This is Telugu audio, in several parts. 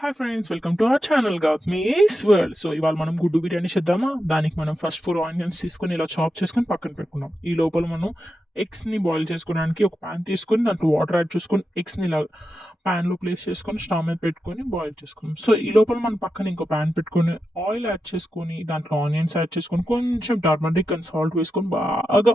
Hi friends, welcome to our channel Gautami's world. So ఇవాళ మనం గుడ్డు బిర్యానీ చేద్దామా? దానికి మనం ఫస్ట్ 4 ఆనియన్స్ తీసుకొని ఇలా చాప్ చేసుకొని పక్కన పెట్టుకున్నాం. ఈ లోపల మనం ఎగ్స్ని బాయిల్ చేసుకోవడానికి ఒక ప్యాన్ తీసుకొని దాంట్లో వాటర్ యాడ్ చేసుకొని ఎగ్స్ని ఇలా ప్యాన్లో ప్లేస్ చేసుకొని స్టవ్ మీద పెట్టుకొని బాయిల్ చేసుకున్నాం. సో ఈ లోపల మనం పక్కన ఇంకో ప్యాన్ పెట్టుకొని ఆయిల్ యాడ్ చేసుకొని దాంట్లో ఆనియన్స్ యాడ్ చేసుకొని కొంచెం టర్మరిక్ అండ్ సాల్ట్ వేసుకొని బాగా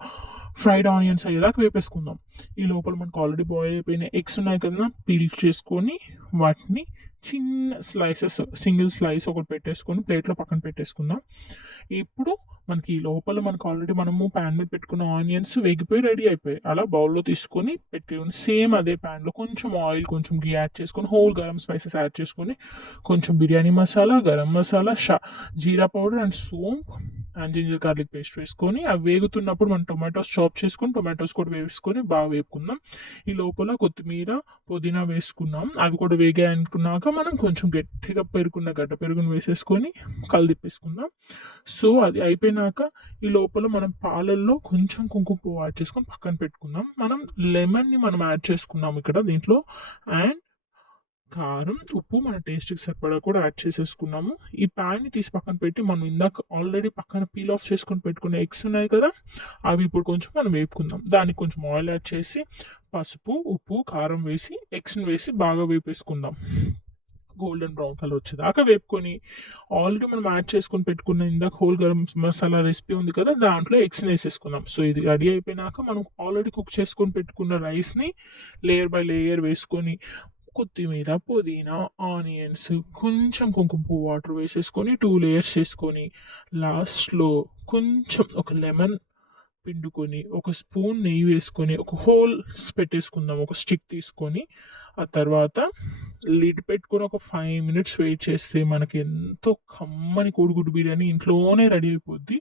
ఫ్రైడ్ ఆనియన్స్ అయ్యేదాకా వేపేసుకుందాం. ఈ లోపల మనకు ఆల్రెడీ బాయిల్ అయిపోయిన ఎగ్స్ ఉన్నాయి కదా, పీల్ చేసుకొని వాటిని చిన్న స్లైసెస్ సింగిల్ స్లైస్ ఒకటి పెట్టేసుకొని ప్లేట్లో పక్కన పెట్టేసుకుందాం. ఇప్పుడు మనకి ఈ లోపల మనకు ఆల్రెడీ మనము ప్యాన్ మీద పెట్టుకున్న ఆనియన్స్ వేగిపోయి రెడీ అయిపోయాయి. అలా బౌల్లో తీసుకొని పెట్టుకుని సేమ్ అదే ప్యాన్లో కొంచెం ఆయిల్ కొంచెం గీ యాడ్ చేసుకొని హోల్ గరం స్పైసెస్ యాడ్ చేసుకొని కొంచెం బిర్యానీ మసాలా, గరం మసాలా, జీరా పౌడర్ అండ్ సోంప్ అండ్ జింజర్ గార్లిక్ పేస్ట్ వేసుకొని అవి వేగుతున్నప్పుడు మనం టొమాటోస్ చాప్ చేసుకొని టొమాటోస్ కూడా వేసుకొని బాగా వేపుకుందాం. ఈ లోపల కొత్తిమీర, పుదీనా వేసుకున్నాం. అవి కూడా వేగాయి అనుకున్నాక మనం కొంచెం గట్టిగా పెరుగున్న గడ్డ పెరుగును వేసేసుకొని కలిదిప్పేసుకుందాం. సో అది అయిపోయినాక ఈ లోపల మనం పాలల్లో కొంచెం కుంకుమ పువ్వు యాడ్ చేసుకొని పక్కన పెట్టుకుందాం. మనం లెమన్ని మనం యాడ్ చేసుకున్నాం ఇక్కడ దీంట్లో. అండ్ కారం, ఉప్పు మన టేస్ట్కి సరిపడా కూడా యాడ్ చేసేసుకున్నాము. ఈ ప్యాన్ని తీసి పక్కన పెట్టి మనం ఇందాక ఆల్రెడీ పక్కన పీల్ ఆఫ్ చేసుకొని పెట్టుకునే ఎగ్స్ ఉన్నాయి కదా, అవి ఇప్పుడు కొంచెం మనం వేపుకుందాం. దానికి కొంచెం ఆయిల్ యాడ్ చేసి పసుపు, ఉప్పు, కారం వేసి ఎగ్స్ని వేసి బాగా వేపేసుకుందాం. గోల్డెన్ బ్రౌన్ కలర్ వచ్చేదాకా వేపుకొని ఆల్రెడీ మనం యాడ్ చేసుకొని పెట్టుకున్న ఇందాక హోల్ గరం మసాలా రెసిపీ ఉంది కదా, దాంట్లో ఎగ్స్ని వేసేసుకుందాం. సో ఇది రెడీ అయిపోయినాక మనం ఆల్రెడీ కుక్ చేసుకొని పెట్టుకున్న రైస్ని లేయర్ బై లేయర్ వేసుకొని కొత్తిమీర, పుదీనా, ఆనియన్స్, కొంచెం కుంకుమ పువ్వు వాటర్ వేసేసుకొని 2 లేయర్స్ చేసుకొని లాస్ట్లో కొంచెం ఒక లెమన్ పిండుకొని ఒక స్పూన్ నెయ్యి వేసుకొని ఒక హోల్స్ పెట్టేసుకుందాం. ఒక స్టిక్ తీసుకొని ఆ తర్వాత లిడ్ పెట్టుకొని ఒక 5 మినిట్స్ వెయిట్ చేస్తే మనకి ఎంతో కమ్మని కోడిగుడ్డు బిర్యానీ ఇంట్లోనే రెడీ అయిపోద్ది.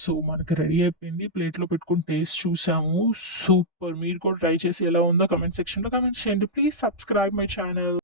సో మనకి రెడీ అయిపోయింది. ప్లేట్లో పెట్టుకొని టేస్ట్ చూసాము. సూపర్. మీరు కూడా ట్రై చేసి ఎలా ఉందో కమెంట్ సెక్షన్లో కమెంట్ చేయండి. Please subscribe my channel.